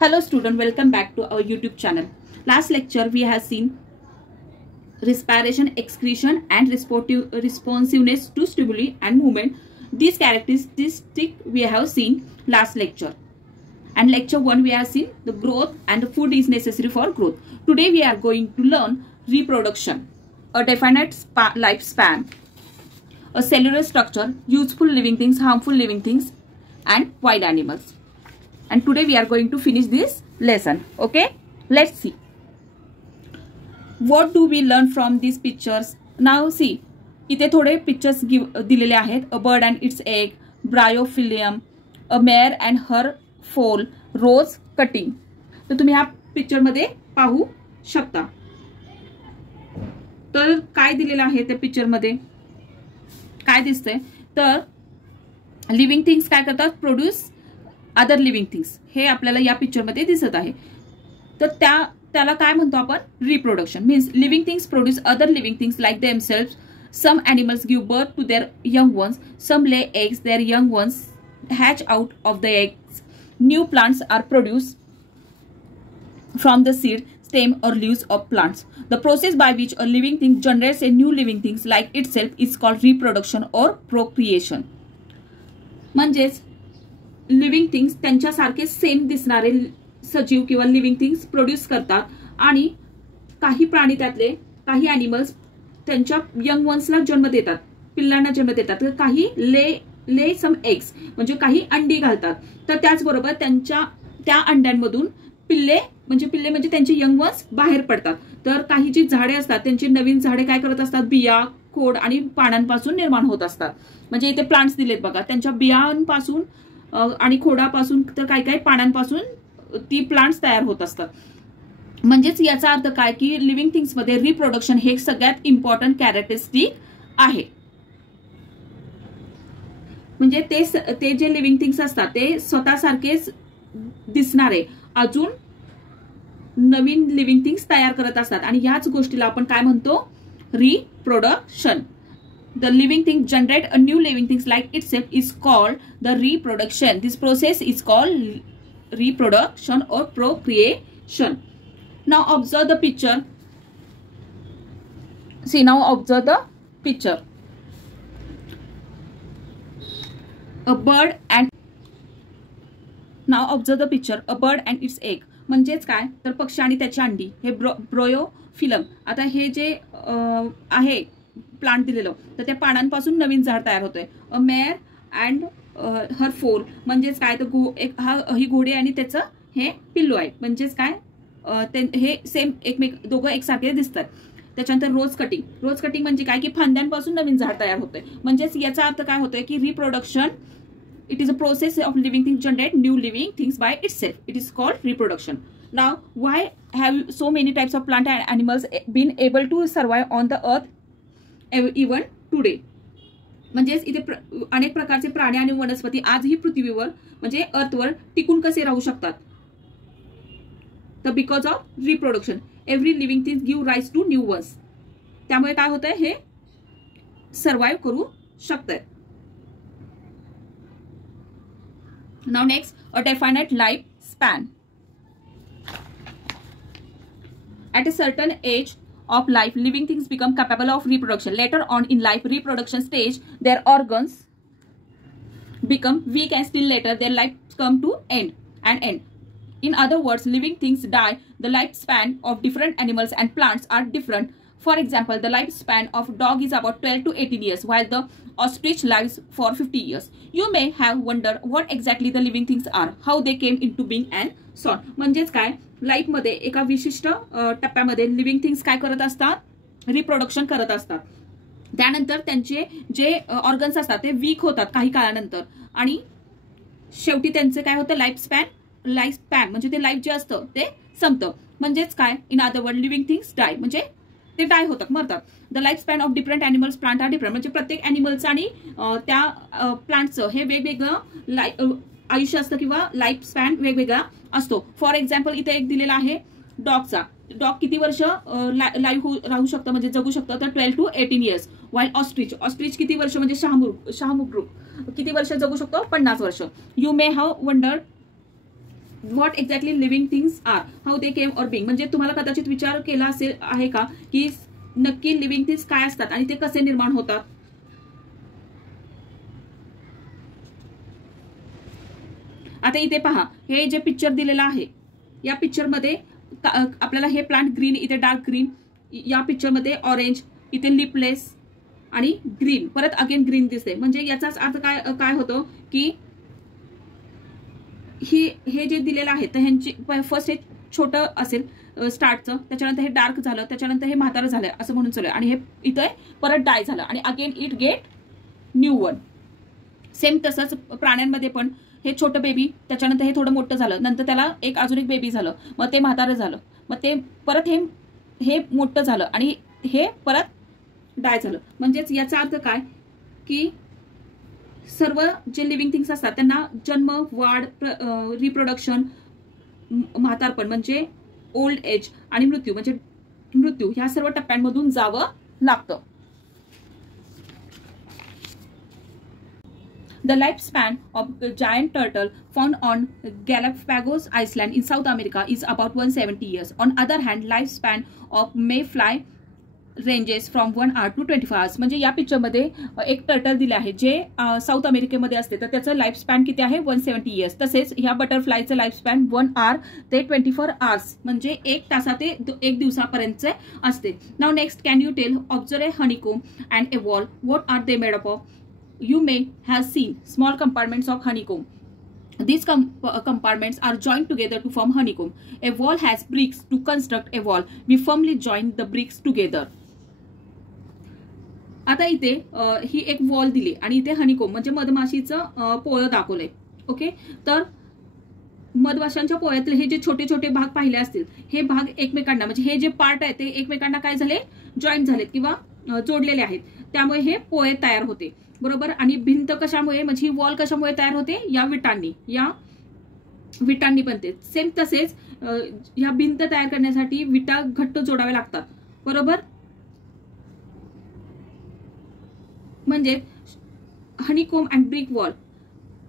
Hello student, welcome back to our YouTube channel. Last lecture we have seen respiration, excretion and responsiveness to stimuli and movement. These characteristics we have seen last lecture. And lecture 1 we have seen the growth and the food is necessary for growth. Today we are going to learn reproduction, a definite lifespan, a cellular structure, useful living things, harmful living things and wild animals. And today we are going to finish this lesson. Okay, let's see. What do we learn from these pictures? Now see, इथे थोडे pictures दिलेले आहेत. A bird and its egg, bryophyllum, a mare and her foal, rose cutting. तर तुम्ही ह्या picture मध्ये पाहू शकता. तर काय दिलेलं आहे त्या पिक्चर मध्ये? काय दिसतंय? तर लिव्हिंग थिंग्स काय करतात? Produce other living things. हे आपल्याला या पिक्चर मध्ये दिसत आहे. तर त्याला काय म्हणतो आपण? Reproduction. Means living things produce other living things like themselves. Some animals give birth to their young ones. Some lay eggs. Their young ones hatch out of the eggs. New plants are produced from the seed, stem or leaves of plants. The process by which a living thing generates a new living things like itself is called reproduction or procreation. म्हणजेच living things त्यांच्यासारखे same दिसणारे सजीव किंवा living things produce करतात आणि काही प्राणी त्यातले काही ॲनिमल्स त्यांच्या यंग वन्सला जन्म देतात, पिल्लांना जन्म देतात. काही ले सम एग्स म्हणजे काही अंडी घालतात. तर त्याचबरोबर त्या अंड्यांमधून पिल्ले म्हणजे त्यांचे यंग वन्स बाहेर पडतात. तर काही जी झाडे असतात त्यांची नवीन झाडे काय करत असतात? बिया, खोड आणि पानांपासून निर्माण होत असतात. म्हणजे इथे प्लांट्स दिलेत बघा. त्यांच्या बियांपासून आणि खोडापासून तर काही पानांपासून ती प्लांट्स तयार होत असतात. म्हणजेच याचा अर्थ काय की लिव्हिंग थिंग्स मध्ये रिप्रोडक्शन हे सगळ्यात इम्पॉर्टंट कॅरेक्टरिस्टिक आहे. म्हणजे ते जे लिव्हिंग थिंग्स असतात ते स्वतःसारखेच दिसणारे अजून नवीन लिव्हिंग थिंग्स तयार करत असतात आणि ह्याच गोष्टीला आपण काय म्हणतो? Reproduction. The living thing generate a new living things like itself is called the reproduction. This process is called reproduction or procreation. Now observe the picture. See, now observe the picture. A bird and now observe the picture. A bird and its egg. म्हणजेच काय? तर पक्षी आणि त्याची अंडी. हे ब्रोयोफिलम. आता हे जे आहे प्लांट दिलेलं तर त्या पानांपासून नवीन झाड तयार होतोय. अ मेअर अँड हर फोल म्हणजेच काय? तर ही घोडी आणि त्याचं हे पिल्लू आहे. म्हणजेच काय? हे सेम दोघं एकसारखे दिसतात. त्याच्यानंतर रोज कटिंग म्हणजे काय की फांद्यांपासून नवीन झाड तयार होतंय. म्हणजेच याचा अर्थ काय होतोय की reproduction it is a process of living things generate new living things by itself. It is called reproduction. Now why have so many types of plant and animals been able to survive on the earth even today? म्हणजेच इथे अनेक प्रकारचे प्राणी आणि वनस्पती आजही पृथ्वीवर म्हणजे अर्थवर टिकून कसे राहू शकतात? तर because of reproduction. Every living thing give rise to new ones. त्यामुळे काय होतंय? हे सर्वाइव्ह करू शकतात. Now next, a definite life span. At a certain age of life, living things become capable of reproduction. Later on in life, reproduction stage, their organs become weak and still later their life come to end. In other words, living things die. The lifespan of different animals and plants are different. For example, the lifespan of dog is about 12 to 18 years, while the ostrich lives for 50 years. You may have wondered what exactly the living things are, how they came into being and so on. म्हणजेच काय? Life मध्ये एका विशिष्ट टप्प्यामध्ये living things काय करत असतात? Reproduction करत असतात. त्यानंतर त्यांचे जे ऑर्गन्स असतात ते वीक होतात काही काळानंतर आणि शेवटी त्यांचे काय होतं? लाईफ स्पॅन म्हणजे ते लाईफ जे असतं ते संपतं. म्हणजेच काय? In other word, living things die म्हणजे ते डाय होतात, मरतात. The life span of different animals plant are different. म्हणजे प्रत्येक एनिमल्सचं आणि त्या प्लांटचं हे वेगवेगळं आयुष्य असतं किंवा लाईफ स्पॅन वेगवेगळा असतो. फॉर एक्झाम्पल इथे एक दिलेला आहे डॉगचा. डॉग किती वर्ष लाईव्ह राहू शकतं म्हणजे जगू शकतं? तर 12 to 18 years. वाईल ऑस्ट्रिच किती वर्ष म्हणजे शहामृग किती वर्ष जगू शकतो? 50 वर्ष. You may have wondered what exactly living things are, how they came or being. म्हणजे तुम्हाला कदाचित विचार केला असेल आहे का की नक्की लिव्हिंग थिंग्स काय असतात आणि ते कसे निर्माण होतात. आता इथे पहा, हे जे पिक्चर दिलेलं आहे या पिक्चरमध्ये आपल्याला हे प्लांट ग्रीन, इथे डार्क ग्रीन, या पिक्चरमध्ये ऑरेंज, इथे लिपलेस आणि ग्रीन, परत अगेन ग्रीन दिसते. म्हणजे याचाच अर्थ काय होतो की हे जे दिलेलं आहे तर ह्यांची फर्स्ट हे छोटं असेल स्टार्टचं, त्याच्यानंतर हे डार्क झालं, त्याच्यानंतर हे म्हातारं झालं असं म्हणून चालू आहे, आणि हे इथे परत डाय झालं आणि again it get new one. Same तसंच प्राण्यांमध्ये पण हे छोटं बेबी, त्याच्यानंतर हे थोडं मोठं झालं, नंतर त्याला अजून एक बेबी झालं, मग ते म्हातारं झालं, मग ते परत हे मोठं झालं आणि हे परत डाय झालं. म्हणजेच याचा अर्थ काय की सर्व जे लिव्हिंग थिंग्स असतात त्यांना जन्म, वाढ, रिप्रोडक्शन, म्हातारपण म्हणजे ओल्ड एज आणि मृत्यू म्हणजे मृत्यू, ह्या सर्व टप्प्यांमधून जावं लागतं. The lifespan of the giant turtle found on Galapagos Island in South America is about 170 years. On other hand, lifespan of mayfly ranges from 1 hour to 24 hours. म्हणजे या पिक्चरमध्ये एक टर्टल दिले आहे जे साऊथ अमेरिकेमध्ये असते, तर त्याचं लाईफ स्पॅन किती आहे 170 इयर्स. तसेच ह्या बटरफ्लायचं लाईफ स्पॅन 1 hour ते 24 hours म्हणजे 1 तास ते 1 दिवसापर्यंत असते. Now next, can you tell, observe a honeycomb and a wall, what are they made up of? You may have seen small compartments of honeycomb. These compartments are joined together to form honeycomb. A wall has bricks. To construct a wall, we firmly join the bricks together. आता इथे ही एक wall दिली आणि इथे हनीकोम म्हणजे मधमाशीचं पोळं दाखवलंय. Okay, तर मधमाशांच्या पोळ्यातले हे जे छोटे छोटे भाग पाहिले असतील, हे भाग एकमेकांना म्हणजे हे जे पार्ट आहे ते एकमेकांना काय झाले, जॉईंट झालेत किंवा जोडलेले आहेत, त्यामुळे हे पोळे तयार होते. बरोबर. आणि भिंत कशामुळे, म्हणजे ही वॉल कशामुळे तयार होते, या विटांनी बनते. सेम तसेच या भिंत तयार करण्यासाठी विटा घट्ट जोडाव्या लागतात. बरोबर. म्हणजे honeycomb and brick wall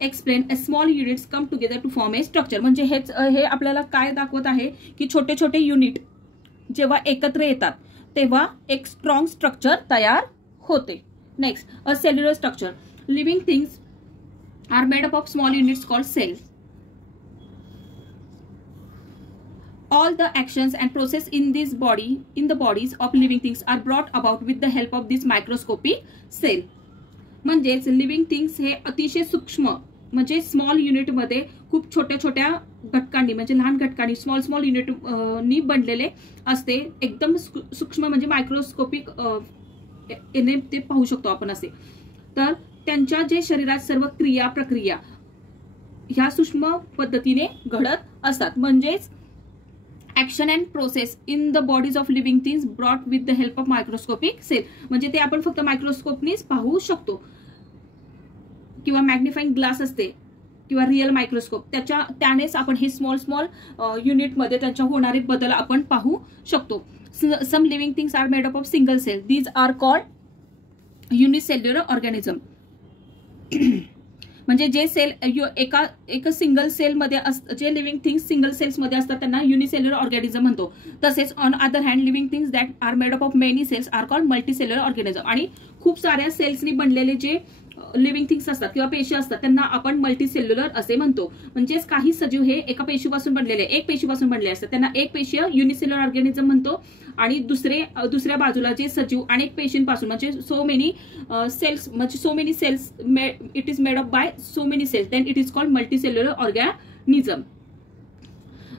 explain a small units come together to form a structure. म्हणजे हे आपल्याला काय दाखवत आहे की छोटे छोटे युनिट जेव्हा एकत्र येतात तेव्हा एक स्ट्रॉंग स्ट्रक्चर तयार होते. Next, a cellular structure. Living things are made up of small units called cells. All the actions and process in the bodies of living things are brought about with the help of this microscopic cell. म्हणजेच living things हे अतिशय सूक्ष्म म्हणजे small unit मध्ये खूप छोट्या छोट्या घटकांनी म्हणजे लहान घटकांनी स्मॉल युनिटनी बनलेले असते. एकदम सूक्ष्म म्हणजे मायक्रोस्कोपिक ते पाहू शकतो आपण असे. तर त्यांच्या जे शरीरात सर्व क्रिया प्रक्रिया ह्या सूक्ष्म पद्धतीने घडत असतात. म्हणजेच action and process in the bodies of living things brought with the help of microscopic cell. म्हणजे ते आपण फक्त मायक्रोस्कोपनीच पाहू शकतो किंवा मॅग्निफाईंग ग्लास असते किंवा रिअल मायक्रोस्कोप त्यानेच आपण हे स्मॉल युनिटमध्ये त्यांच्या होणारे बदल आपण पाहू शकतो. Some living things are made up of single cells. These are called unicellular organism. म्हणजे जे सेल एका सिंगल सेल मध्ये जे लिव्हिंग थिंग्स सिंगल सेल्स मध्ये असतात त्यांना युनिसेल्युलर ऑर्गॅनिझम म्हणतो. तसेच on other hand living things that are made up of many cells are called multicellular organism. आणि खूप साऱ्या सेल्सनी बनलेले जे लिव्हिंग थिंग्स असतात किंवा पेशी असतात त्यांना आपण मल्टीसेल्युलर असे म्हणतो. म्हणजेच काही सजीव हे एका पेशीपासून बनलेले एक पेशीपासून बनलेले असतात त्यांना एक पेशीय युनिसेल्युलर ऑर्गॅनिझम म्हणतो. आणि दुसऱ्या बाजूला जे सजीव अनेक पेशींपासून म्हणजे सो मेनी सेल्स म्हणजे so many cells it is made up by so many cells then it is called multicellular organism.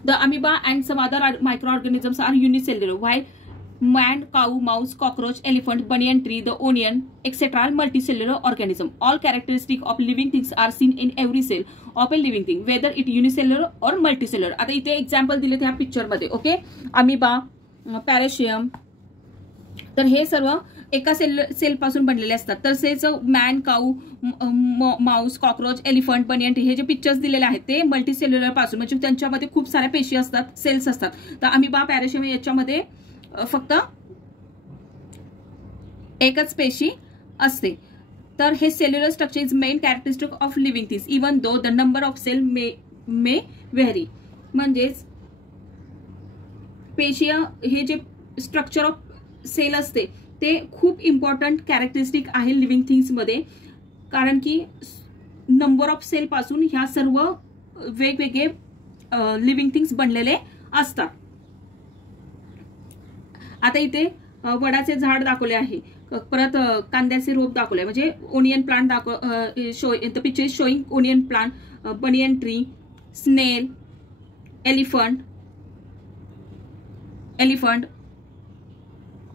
The amoeba and some other micro organisms are unicellular while man, cow, mouse, cockroach, elephant, banyan tree, the onion, etc. are multicellular organism. All characteristics of living things are seen in every cell of a living thing, whether it unicellular or multicellular. आता इथे example दिले ह्या picture मध्ये. Okay, amoeba, पॅराशियम, तर हे सर्व एका sale पासून बनलेले असतात. तसेच man, cow, mouse, cockroach, elephant, banyan tree हे जे पिक्चर्स दिलेले आहेत ते मल्टीसेल्युलर पासून म्हणजे त्यांच्यामध्ये खूप साऱ्या पेशी असतात, सेल्स असतात. तर अमिबा, पॅराशियम याच्यामध्ये फक्त एकच पेशी असते. तर हे cellular structure is main characteristic of living things even though the number of cell may vary. म्हणजेच पेशीय हे जे स्ट्रक्चर ऑफ सेल असते ते खूप इम्पॉर्टंट कॅरेक्टरिस्टिक आहे लिव्हिंग थिंग्स मध्ये, कारण की नंबर ऑफ सेल पासून ह्या सर्व वेगवेगळे लिव्हिंग थिंग्स बनलेले असतात. आता इथे वडाचे झाड दाखवले आहे, परत कांद्याचे रोप दाखवले, म्हणजे onion plant the picture is showing onion plant, banyan tree, snail, elephant,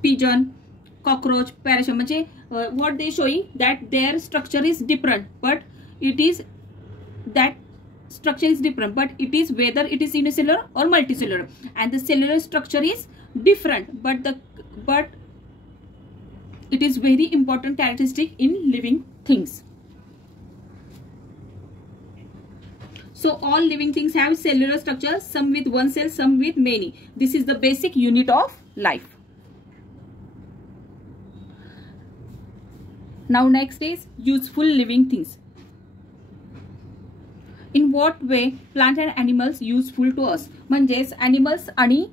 pigeon, cockroach, पॅराशा. म्हणजे what they showing that their structure is different, but it is that structure is different, but it is whether it is unicellular or multicellular, and the cellular structure is different, but it is very important characteristic in living things. So all living things have cellular structure, some with one cell, some with many. This is the basic unit of life. Now next is useful living things. In what way plant and animals useful to us. म्हणजेच animals आणि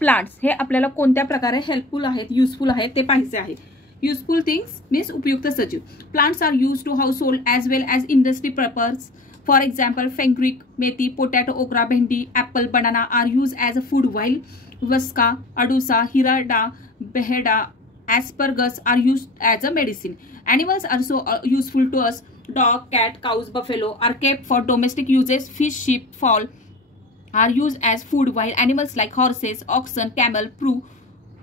plants हे आपल्याला कोणत्या प्रकारे helpful आहेत, useful आहेत ते पाहायचे आहे. युजफुल थिंग्स मीन्स उपयुक्त सजीव. Plants are use to household as well as industry purpose. For example fenugreek, मेथी, पोटॅटो, ओकरा, भेंडी, apple, banana are use as a food, while वस्का, अडुसा, हिराडा, बेहेडा, asparagus are use as a medicine. Animals are so useful to us. Dog, cat, cows, buffalo are kept for domestic uses. Fish, sheep, fowl are used as food, while animals like horses, oxen, camel prove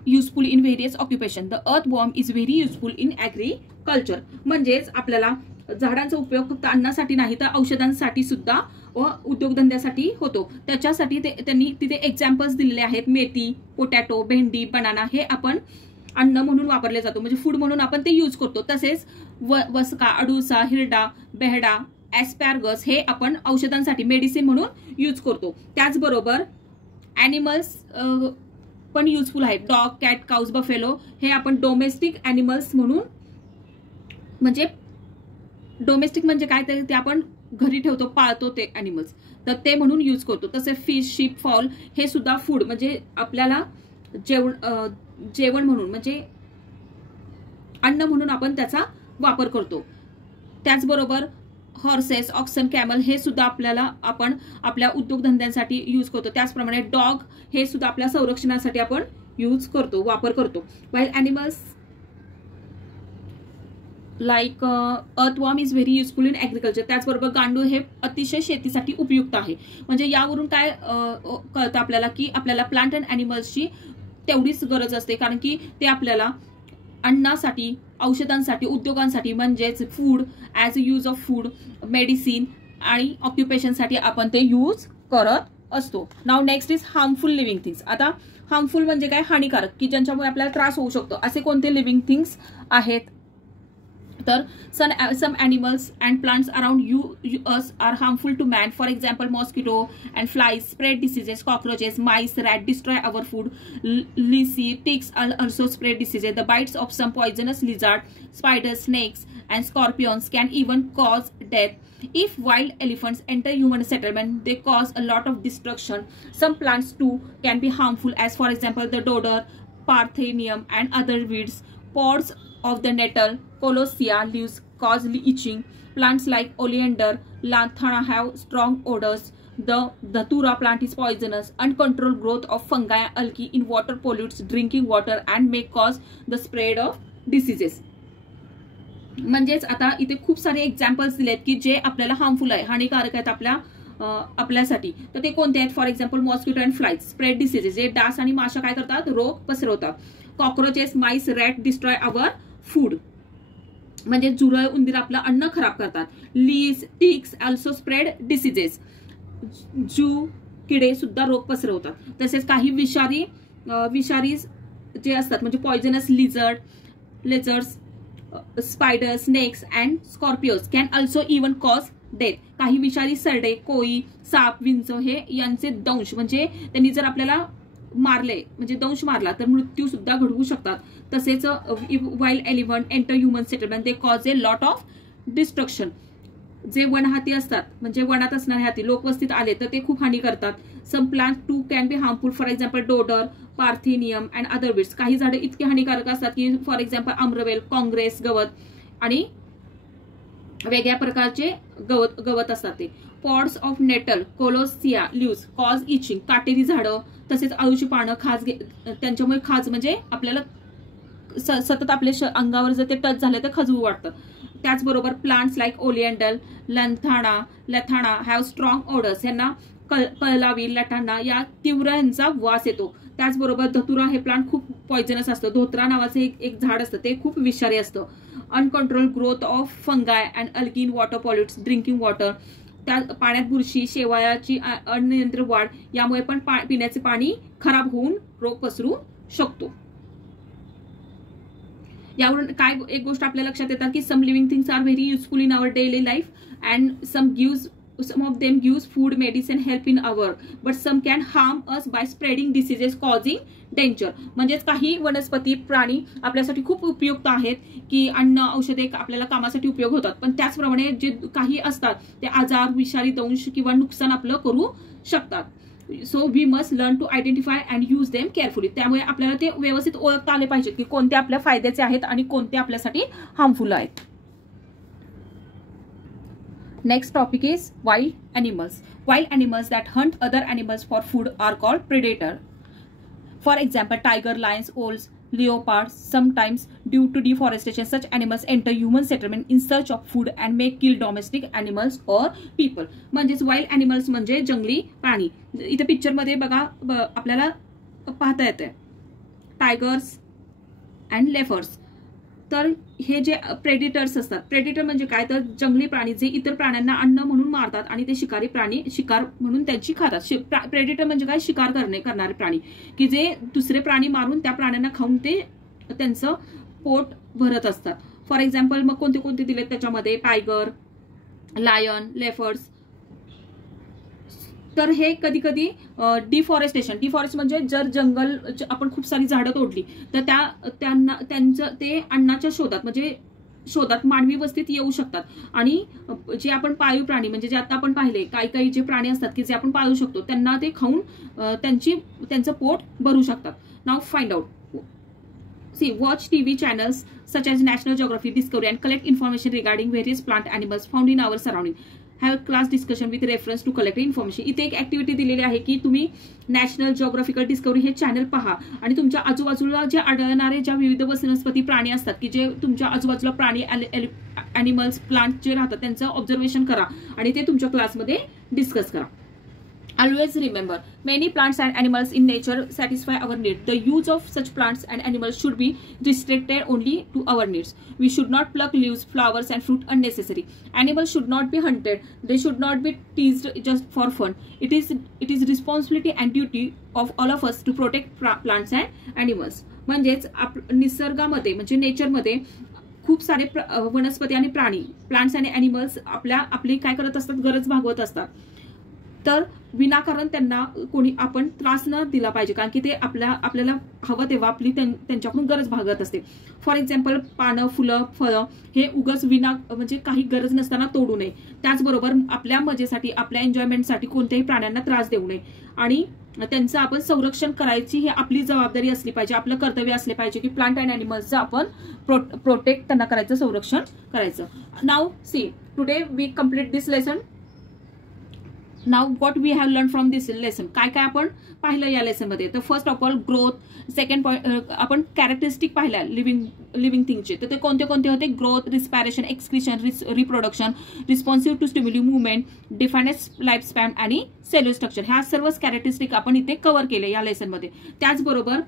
useful in various occupations. The earthworm is very useful in agriculture. म्हणजेच आपल्याला झाडांचा उपयोग फक्त अन्नासाठी नाही तर औषधांसाठी सुद्धा व उद्योगधंद्यासाठी होतो. त्याच्यासाठी त्यांनी तिथे एक्झाम्पल्स दिलेले आहेत. मेथी, पोटॅटो, भेंडी, बनाना हे आपण अन्न म्हणून वापरले जातो, म्हणजे फूड म्हणून आपण ते यूज करतो. तसेच वस्का, अडुसा, हिरडा, बेहडा, ॲस्पॅरगस हे आपण औषधांसाठी मेडिसिन म्हणून यूज करतो. त्याचबरोबर ॲनिमल्स पण युजफुल आहेत. डॉग, कॅट, काउज, बफेलो हे आपण डोमेस्टिक ॲनिमल्स म्हणून, म्हणजे डोमेस्टिक म्हणजे काय ते आपण घरी ठेवतो, पाळतो ते ॲनिमल्स, तर ते म्हणून यूज करतो. तसे फिश, शीप, फॉल हे सुद्धा फूड म्हणजे आपल्याला जेवण म्हणून, म्हणजे अन्न म्हणून आपण त्याचा वापर करतो. त्याचबरोबर हॉर्सेस, ऑक्सन, कॅमल हे सुद्धा आपण आपल्या उद्योगधंद्यांसाठी यूज करतो. त्याचप्रमाणे डॉग हे सुद्धा आपल्या संरक्षणासाठी आपण वापर करतो. While animals like earthworm is very useful in agriculture. त्याचबरोबर गांडूळ हे अतिशय शेतीसाठी उपयुक्त आहे. म्हणजे यावरून काय कळतं आपल्याला की आपल्याला प्लांट अँड ॲनिमल्सची तेवढीच गरज असते, कारण की ते आपल्याला अन्नासाठी, औषधांसाठी, उद्योगांसाठी म्हणजेच food as a use of food, medicine आणि ऑक्युपेशनसाठी आपण ते यूज करत असतो. Now next is harmful living things. आता हार्मफुल म्हणजे काय, हानिकारक, की ज्यांच्यामुळे आपल्याला त्रास होऊ शकतो असे कोणते लिव्हिंग थिंग्स आहेत. तर some animals and plants around us are harmful to man. For example, mosquito and flies spread diseases. Cockroaches, mice, rat destroy our food. Lice, ticks also spread diseases. The bites of some poisonous lizards, spiders, snakes, and scorpions can even cause death. If wild elephants enter human settlement, they cause a lot of destruction. Some plants too can be harmful, as for example the dodder, parthenium, and other weeds. Pods of the nettle, colosia leaves cause itching. Plants like oleander, lanthana have strong odors. The datura plant is poisonous. Uncontrolled growth of fungi and algae in water pollutes drinking water and may cause the spread of diseases. म्हणजेच आता इथे खूप सारे examples दिलेत की जे आपल्याला harmful आहे, हानिकारक आहेत आपल्यासाठी. तर ते कोणते आहेत? For example mosquito and flies spread diseases. जे डास आणि माशा काय करतात, रोग पसरवतात. Cockroaches, mice, rat destroy our food, म्हणजे जुरळ, उंदीर आपलं अन्न खराब करतात. Lice, ticks also spread diseases. जू, किडे सुद्धा रोग पसरवतात. तसेच काही विषारी जे असतात म्हणजे poisonous lizards, spider, snakes and scorpions can also even cause death. काही विषारी सरडे, कोळी, साप, विंच हे यांचे दंश, म्हणजे त्यांनी जर आपल्याला मारले, म्हणजे दंश मारला तर मृत्यू सुद्धा घडवू शकतात. तसेच wild elephant enter human settlement, they cause a lot of destruction. जे वनहाती असतात म्हणजे वनात असणारे हाती लोकवस्तीत आले तर ते खूप हानी करतात. Some plant too can be harmful, for example dodder, parthenium and other weeds. काही झाडं इतके हानिकारक असतात की फॉर एक्झाम्पल आम्रवेल, काँग्रेस गवत आणि वेगळ्या प्रकारचे गवत असतात ते. Pods of nettle, colocasia leaves cause itching. काटेरी झाडं तसेच अळूची पानं त्यांच्यामुळे खाज म्हणजे आपल्याला सतत आपल्या अंगावर जर ते टच झाले तर खजवू वाटतं. त्याचबरोबर plants like oleander, lantana have strong odours. यांना कळलावी, लटाणा या तीव्र यांचा वास येतो. त्याचबरोबर धतुरा हे प्लांट खूप पॉइझनस असतं. धोत्रा नावाचं एक झाड असतं ते खूप विषारी असतं. Uncontrol growth of fungi and algae in water pollutes drinking water. त्या पाण्यात बुरशी, शेवाळाची अनियंत्रित वाढ यामुळे पण पिण्याचे पाणी खराब होऊन रोग पसरू शकतो. यावरून काय एक गोष्ट आपल्या लक्षात येतात की some living things are very useful in our daily life and some of them gives food, medicine, help in our, but some can harm us by spreading diseases, causing danger. म्हणजेच काही वनस्पती प्राणी आपल्यासाठी खूप उपयुक्त आहेत की अन्न औषधे आपल्याला कामासाठी उपयोग होतात, पण त्याचप्रमाणे जे काही असतात ते आजार, विषारी दंश किंवा नुकसान आपलं करू शकतात. So we must learn to identify and use them carefully. त्यामुळे आपल्याला ते व्यवस्थित ओळखता आले पाहिजे की कोणते आपल्या फायद्याचे आहेत आणि कोणते आपल्यासाठी हार्मफुल आहेत. Next topic is wild animals. Wild animals that hunt other animals for food are called predator. For example, tiger, lions, owls, leopards. Sometimes, due to deforestation, such animals enter human settlement in search of food and may kill domestic animals or people. म्हणजेच wild animals म्हणजे जंगली प्राणी. इथे picture मध्ये बघा आपल्याला पाहता येते टायगर्स अँड लेपर्ड्स. तर हे जे प्रेडिटर्स असतात, प्रेडिटर म्हणजे काय तर जंगली प्राणी जे इतर प्राण्यांना अन्न म्हणून मारतात आणि ते शिकारी प्राणी शिकार म्हणून त्यांची खातात. प्रेडिटर म्हणजे काय, शिकार करणारे प्राणी की जे दुसरे प्राणी मारून त्या प्राण्यांना खाऊन ते त्यांचं पोट भरत असतात. फॉर एक्झाम्पल मग कोणते कोणते दिलेत त्याच्यामध्ये टायगर, लायन, लेपर्ड्स. तर हे कधी कधी डिफॉरेस्टेशन म्हणजे जर जंगल आपण खूप सारी झाडं तोडली तर त्यांचं ते अन्नाच्या शोधात म्हणजे शोधात मानवी वस्तीत येऊ शकतात आणि जे आपण पाळीव प्राणी म्हणजे जे आता आपण पाहिले काही जे प्राणी असतात की जे आपण पाळू शकतो त्यांना ते खाऊन त्यांचं पोट भरू शकतात. Now find out. See, watch TV channels such as National Geographic, Discovery and collect information regarding various plant animals found in our surrounding. Have class discussion with reference to collect information. इथे एक activity दिलेली आहे की तुम्ही national geographical discovery हे channel पहा आणि तुमच्या आजूबाजूला जे आढळणारे ज्या विविध वनस्पती प्राणी असतात की जे तुमच्या आजूबाजूला प्राणी ॲनिमल्स प्लांट जे राहतात त्यांचं ऑब्झर्वेशन करा आणि ते तुमच्या क्लासमध्ये डिस्कस करा. Always remember, many plants and animals in nature satisfy our needs. The use of such plants and animals should be restricted only to our needs. We should not pluck leaves, flowers and fruit unnecessary. Animals should not be hunted. They should not be teased just for fun. It is responsibility and duty of all of us to protect plants and animals. म्हणजेच निसर्गामध्ये म्हणजे नेचरमध्ये खूप सारे वनस्पती आणि प्राणी, plants आणि animals आपली काय करत असतात, गरज भागवत असतात. तर विनाकारण त्यांना कोणी आपण त्रास न दिला पाहिजे कारण की ते आपल्याला हवं तेव्हा आपली त्यांच्याकडून गरज भागत असते. फॉर एक्झाम्पल पानं, फुलं, फळं हे उगाच म्हणजे काही गरज नसताना तोडू नये. त्याचबरोबर आपल्या मजेसाठी, आपल्या एन्जॉयमेंटसाठी कोणत्याही प्राण्यांना त्रास देऊ नये आणि त्यांचं आपण संरक्षण करायची ही आपली जबाबदारी असली पाहिजे, आपलं कर्तव्य असले पाहिजे की प्लांट अँड ॲनिमल्सचं आपण प्रोटेक्ट त्यांना करायचं, संरक्षण करायचं. Now see, today we complete this lesson. Now what we have learn from this lesson. काय काय आपण पाहिलं या लेसन मध्ये. तर first of all growth. Second point आपण कॅरेक्टरिस्टिक पाहिल्या लिव्हिंग थिंगचे. तर ते कोणते कोणते होते, growth, respiration, excretion, reproduction, responsive to stimuli movement, definite life span आणि सेल्युलर स्ट्रक्चर. ह्या सर्वच कॅरेक्टरिस्टिक आपण इथे कव्हर केले या लेसन मध्ये. त्याचबरोबर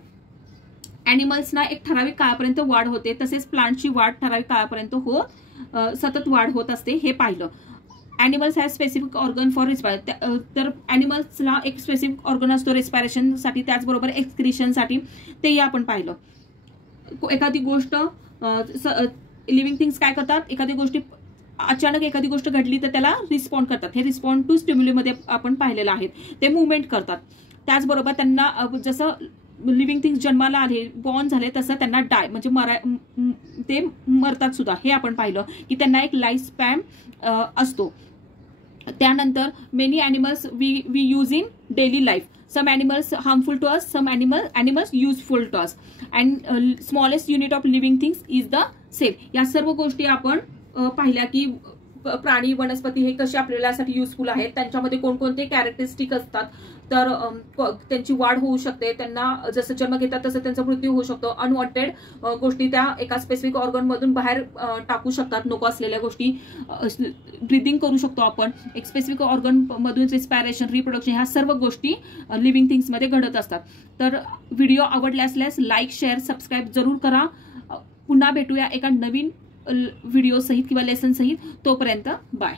ॲनिमल्सना एक ठराविक काळापर्यंत वाढ होते तसेच प्लांटची वाढ ठराविक काळापर्यंत सतत वाढ होत असते हे पाहिलं. Animals has specific organ for respiration. तर ॲनिमल्सला एक स्पेसिफिक ऑर्गन असतो रेस्पायरेशनसाठी, त्याचबरोबर एक्सक्रिशनसाठी, तेही आपण पाहिलं. एखादी गोष्ट लिव्हिंग थिंग्स काय करतात, एखादी गोष्टी अचानक एखादी गोष्ट घडली तर त्याला रिस्पॉन्ड करतात. हे रिस्पॉन्ड टू स्टिम्युलीमध्ये आपण पाहिलेलं आहे. ते मुवमेंट करतात. त्याचबरोबर त्यांना जसं लिव्हिंग थिंग्स जन्माला आले, बॉर्न झाले, तसं त्यांना डाय म्हणजे ते मरतात सुद्धा. हे आपण पाहिलं की त्यांना एक लाईफ स्पॅन असतो. त्यानंतर many animals we use in daily life. Some animals harmful to us, some animals useful to us, and smallest unit of living things is the cell. या सर्व गोष्टी आपण पाहिल्या की प्राणी वनस्पती हे कसे आपल्यासाठी युजफुल आहेत, त्यांच्यामध्ये कोणकोणते कॅरेक्टरिस्टिक असतात. तर त्यांची वाढ होऊ शकते, त्यांना जसं जन्म घेतात तसं त्यांचा मृत्यू होऊ शकतो. अनवॉन्टेड गोष्टी त्या एका स्पेसिफिक ऑर्गन मधून बाहेर टाकू शकतात, नको असलेल्या गोष्टी. ब्रिदिंग करू शकतो आपण एक स्पेसिफिक ऑर्गन मधून. रिस्पायरेशन, रिप्रोडक्शन, ह्या सर्व गोष्टी लिव्हिंग थिंग्स मध्ये घडत असतात. तर व्हिडिओ आवडले असल्यास लाईक, शेअर, सबस्क्राईब जरूर करा. पुन्हा भेटूया एका नवीन व्हिडिओ सहित किंवा लेसन सहित. तोपर्यंत बाय.